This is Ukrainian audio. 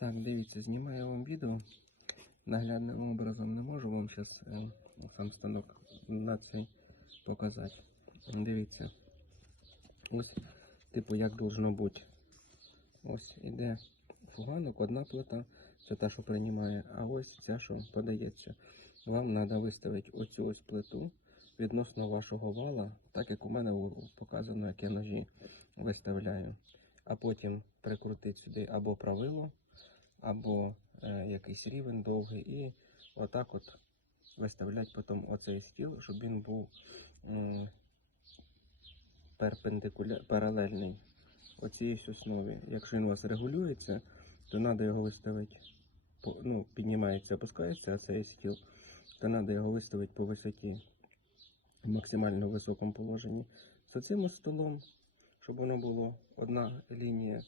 Так, дивіться, знімаю вам відео. Наглядним образом не можу вам зараз сам станок на цей показати. Дивіться. Ось, типу, як должно бути. Ось іде фуганок, одна плита, це та, що приймає, а ось ця, що подається. Вам треба виставити оцю ось плиту відносно вашого вала, так як у мене показано, як я ножі виставляю. А потім прикрутити сюди або правило, або е, якийсь рівень довгий, і отак от виставляти потім оцей стіл, щоб він був м, перпендикуля... паралельний оцій основі. Якщо він у вас регулюється, то треба його виставити, ну, піднімається, опускається, а цей стіл, то треба його виставити по висоті максимально високому положенні. З цим столом, щоб воно було одна лінія